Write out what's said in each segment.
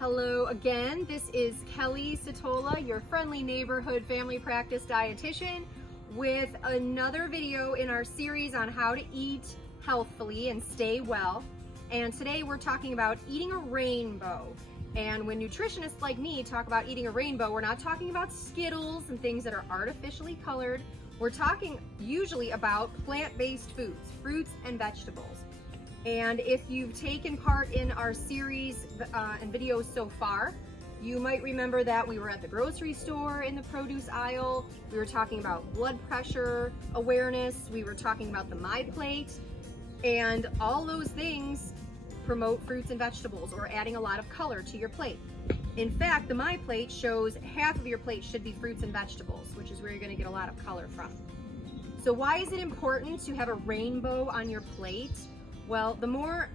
Hello again, this is Kelly Satola, your friendly neighborhood family practice dietitian, with another video in our series on how to eat healthfully and stay well. And today we're talking about eating a rainbow. And when nutritionists like me talk about eating a rainbow, we're not talking about Skittles and things that are artificially colored. We're talking usually about plant-based foods, fruits and vegetables. And if you've taken part in our series and videos so far, you might remember that we were at the grocery store in the produce aisle. We were talking about blood pressure awareness. We were talking about the My Plate, and all those things promote fruits and vegetables or adding a lot of color to your plate. In fact, the My Plate shows half of your plate should be fruits and vegetables, which is where you're going to get a lot of color from. So why is it important to have a rainbow on your plate? Well, the more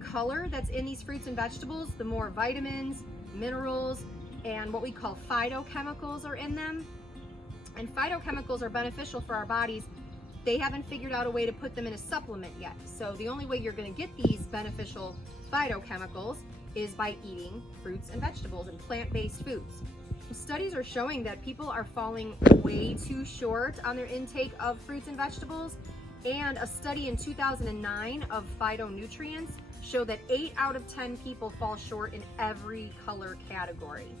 color that's in these fruits and vegetables, the more vitamins, minerals, and what we call phytochemicals are in them. And phytochemicals are beneficial for our bodies. They haven't figured out a way to put them in a supplement yet. So the only way you're going to get these beneficial phytochemicals is by eating fruits and vegetables and plant-based foods. Studies are showing that people are falling way too short on their intake of fruits and vegetables. And a study in 2009 of phytonutrients showed that 8 out of 10 people fall short in every color category.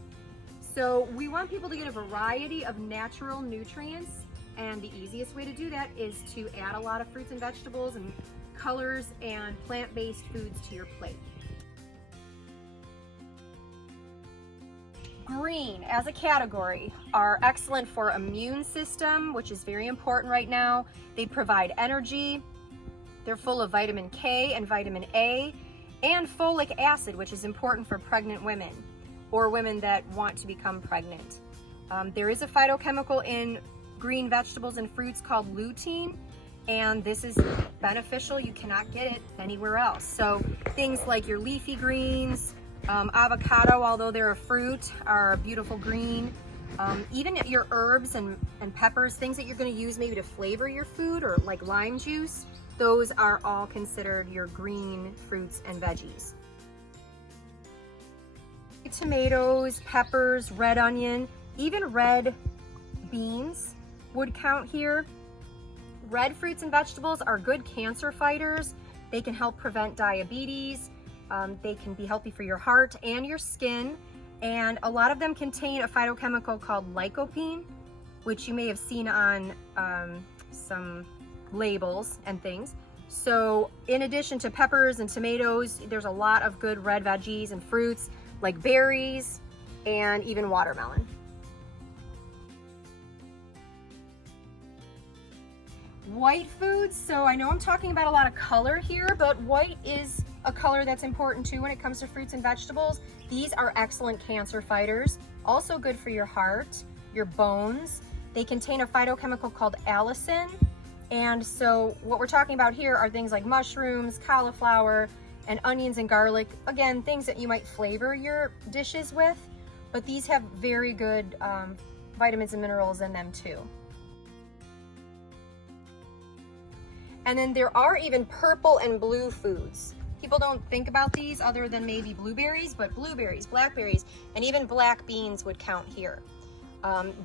So we want people to get a variety of natural nutrients, and the easiest way to do that is to add a lot of fruits and vegetables and colors and plant-based foods to your plate. Green as a category are excellent for immune system, which is very important right now. They provide energy. They're full of vitamin K and vitamin A and folic acid, which is important for pregnant women or women that want to become pregnant. There is a phytochemical in green vegetables and fruits called lutein, and this is beneficial. You cannot get it anywhere else. So things like your leafy greens, avocado, although they're a fruit, are a beautiful green. Even your herbs and peppers, things that you're going to use maybe to flavor your food, or like lime juice, those are all considered your green fruits and veggies. Tomatoes, peppers, red onion, even red beans would count here. Red fruits and vegetables are good cancer fighters. They can help prevent diabetes. They can be healthy for your heart and your skin, and a lot of them contain a phytochemical called lycopene, which you may have seen on some labels and things. So in addition to peppers and tomatoes, there's a lot of good red veggies and fruits like berries and even watermelon. White foods, so I know I'm talking about a lot of color here, but white is a color that's important too when it comes to fruits and vegetables. These are excellent cancer fighters, also good for your heart, your bones. They contain a phytochemical called allicin. And so what we're talking about here are things like mushrooms, cauliflower, and onions and garlic. Again, things that you might flavor your dishes with, but these have very good vitamins and minerals in them too. And then there are even purple and blue foods. People don't think about these other than maybe blueberries, but blueberries, blackberries, and even black beans would count here.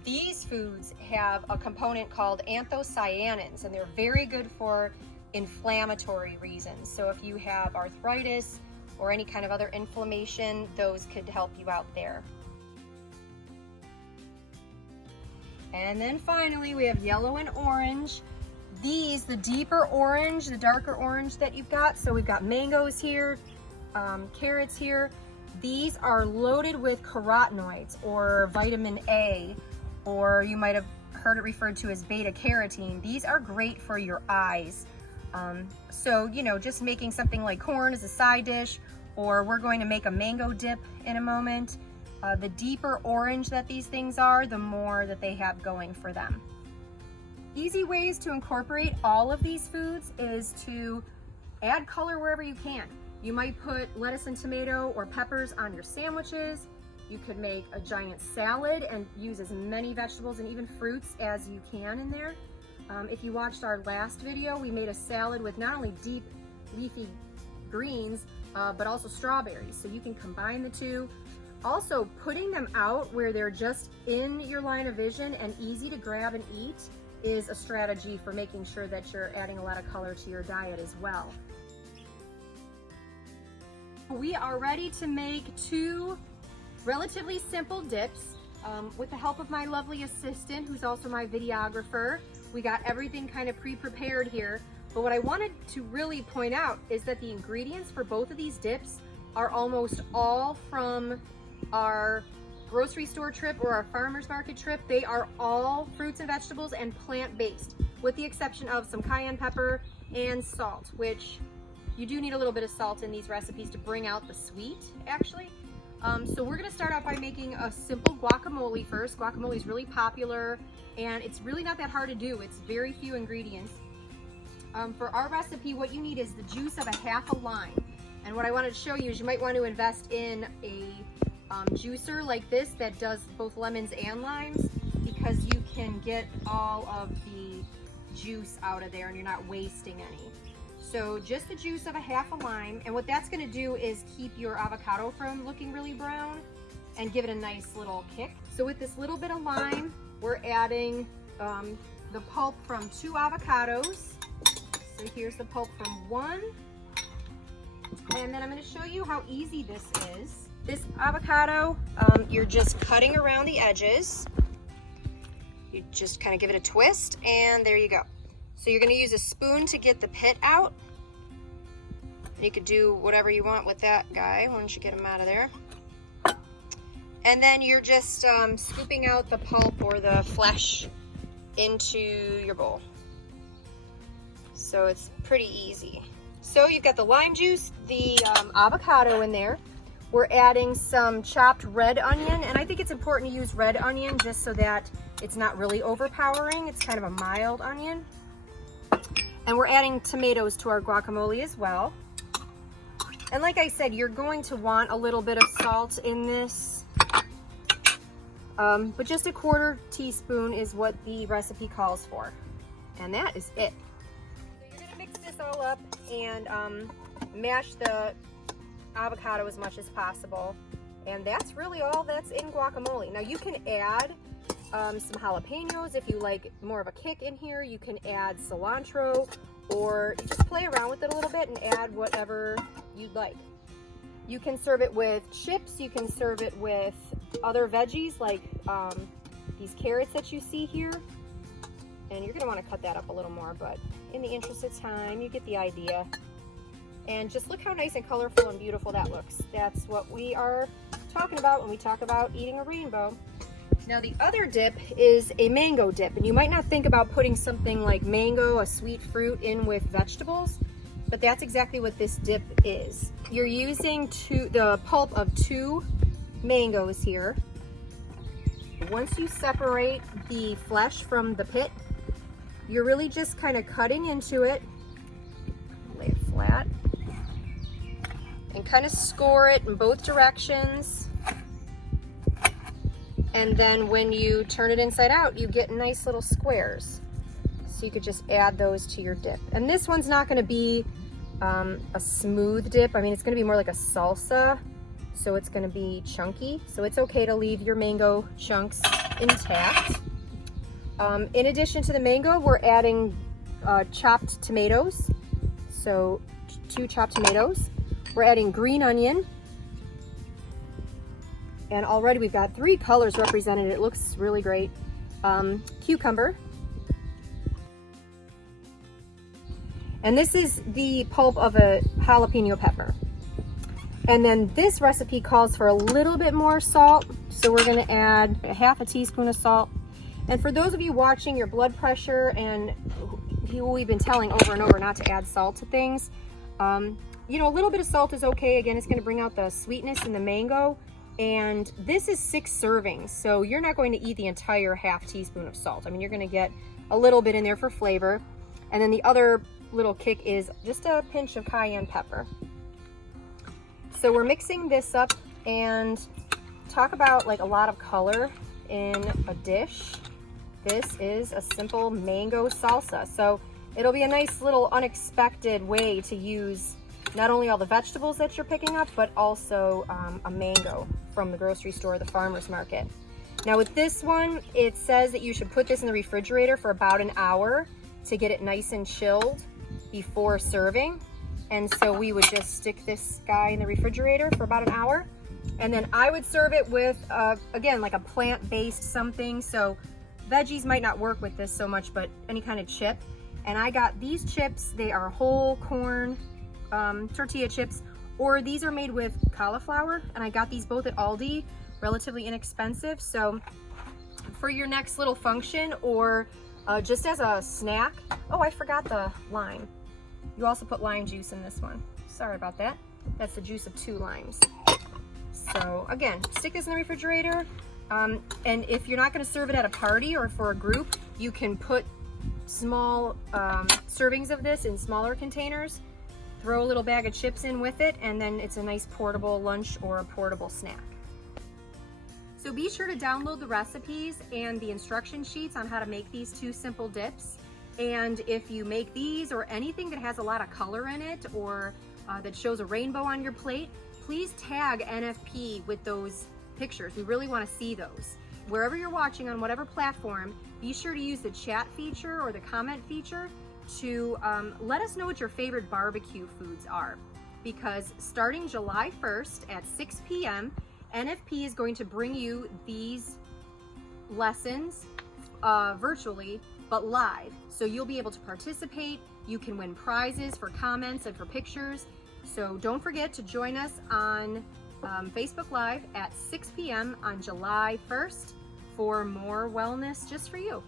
These foods have a component called anthocyanins, and they're very good for inflammatory reasons. So if you have arthritis or any kind of other inflammation, those could help you out there. And then finally, we have yellow and orange. These, the deeper orange, the darker orange that you've got, so we've got mangoes here, carrots here. These are loaded with carotenoids or vitamin A, or you might have heard it referred to as beta carotene. These are great for your eyes. So, you know, just making something like corn as a side dish, or we're going to make a mango dip in a moment. The deeper orange that these things are, the more that they have going for them. Easy ways to incorporate all of these foods is to add color wherever you can. You might put lettuce and tomato or peppers on your sandwiches. You could make a giant salad and use as many vegetables and even fruits as you can in there. If you watched our last video, we made a salad with not only deep leafy greens, but also strawberries. So you can combine the two. Also, putting them out where they're just in your line of vision and easy to grab and eat is a strategy for making sure that you're adding a lot of color to your diet as well. We are ready to make 2 relatively simple dips with the help of my lovely assistant, who's also my videographer. We got everything kind of pre-prepared here, but what I wanted to really point out is that the ingredients for both of these dips are almost all from our grocery store trip or our farmer's market trip. They are all fruits and vegetables and plant-based, with the exception of some cayenne pepper and salt, which you do need a little bit of salt in these recipes to bring out the sweet, actually. So we're gonna start out by making a simple guacamole first. Guacamole is really popular and it's really not that hard to do. It's very few ingredients. For our recipe, what you need is the juice of a half a lime. And what I wanted to show you is you might want to invest in a juicer like this that does both lemons and limes, because you can get all of the juice out of there and you're not wasting any. So just the juice of a half a lime, and what that's going to do is keep your avocado from looking really brown and give it a nice little kick. So with this little bit of lime, we're adding the pulp from 2 avocados. So here's the pulp from 1. And then I'm going to show you how easy this is. This avocado, you're just cutting around the edges. You just kind of give it a twist, and there you go. So you're going to use a spoon to get the pit out. You could do whatever you want with that guy once you get him out of there. And then you're just scooping out the pulp or the flesh into your bowl. So it's pretty easy. So you've got the lime juice, the avocado in there. We're adding some chopped red onion, and I think it's important to use red onion just so that it's not really overpowering. It's kind of a mild onion. And we're adding tomatoes to our guacamole as well. And like I said, you're going to want a little bit of salt in this, but just a 1/4 teaspoon is what the recipe calls for. And that is it. So you're gonna mix this all up and mash the avocado as much as possible. And that's really all that's in guacamole. Now you can add some jalapenos if you like more of a kick in here. You can add cilantro, or you just play around with it a little bit and add whatever you'd like. You can serve it with chips. You can serve it with other veggies like these carrots that you see here. And you're gonna wanna cut that up a little more, but in the interest of time, you get the idea. And just look how nice and colorful and beautiful that looks. That's what we are talking about when we talk about eating a rainbow. Now the other dip is a mango dip, and you might not think about putting something like mango, a sweet fruit, in with vegetables, but that's exactly what this dip is. You're using the pulp of 2 mangoes here. Once you separate the flesh from the pit, you're really just kind of cutting into it, lay it flat, and kind of score it in both directions. And then when you turn it inside out, you get nice little squares. So you could just add those to your dip. And this one's not gonna be a smooth dip. I mean, it's gonna be more like a salsa. So it's gonna be chunky. So it's okay to leave your mango chunks intact. In addition to the mango, we're adding chopped tomatoes. So 2 chopped tomatoes. We're adding green onion. And already we've got 3 colors represented. It looks really great. Cucumber. And this is the pulp of a jalapeno pepper. And then this recipe calls for a little bit more salt. So we're gonna add a 1/2 teaspoon of salt. And for those of you watching your blood pressure and who we've been telling over and over not to add salt to things, you know, a little bit of salt is okay. Again, it's gonna bring out the sweetness in the mango. And this is 6 servings, so you're not going to eat the entire 1/2 teaspoon of salt. I mean, you're gonna get a little bit in there for flavor. And then the other little kick is just a pinch of cayenne pepper. So we're mixing this up, and talk about like a lot of color in a dish. This is a simple mango salsa. So it'll be a nice little unexpected way to use not only all the vegetables that you're picking up, but also a mango from the grocery store, the farmer's market. Now with this one, it says that you should put this in the refrigerator for about an hour to get it nice and chilled before serving. And so we would just stick this guy in the refrigerator for about an hour. And then I would serve it with, again, like a plant-based something. So veggies might not work with this so much, but any kind of chip. And I got these chips. They are whole corn tortilla chips, or these are made with cauliflower. And I got these both at Aldi, relatively inexpensive. So for your next little function, or just as a snack. Oh, I forgot the lime. You also put lime juice in this one. Sorry about that. That's the juice of 2 limes. So again, stick this in the refrigerator. And if you're not gonna serve it at a party or for a group, you can put small servings of this in smaller containers, throw a little bag of chips in with it, and then it's a nice portable lunch or a portable snack. So be sure to download the recipes and the instruction sheets on how to make these 2 simple dips. And if you make these or anything that has a lot of color in it, or that shows a rainbow on your plate, please tag NFP with those pictures. We really want to see those. Wherever you're watching, on whatever platform, be sure to use the chat feature or the comment feature to let us know what your favorite barbecue foods are. Because starting July 1st at 6 p.m., NFP is going to bring you these lessons virtually, but live. So you'll be able to participate. You can win prizes for comments and for pictures. So don't forget to join us on Facebook Live at 6 p.m. on July 1st for more wellness just for you.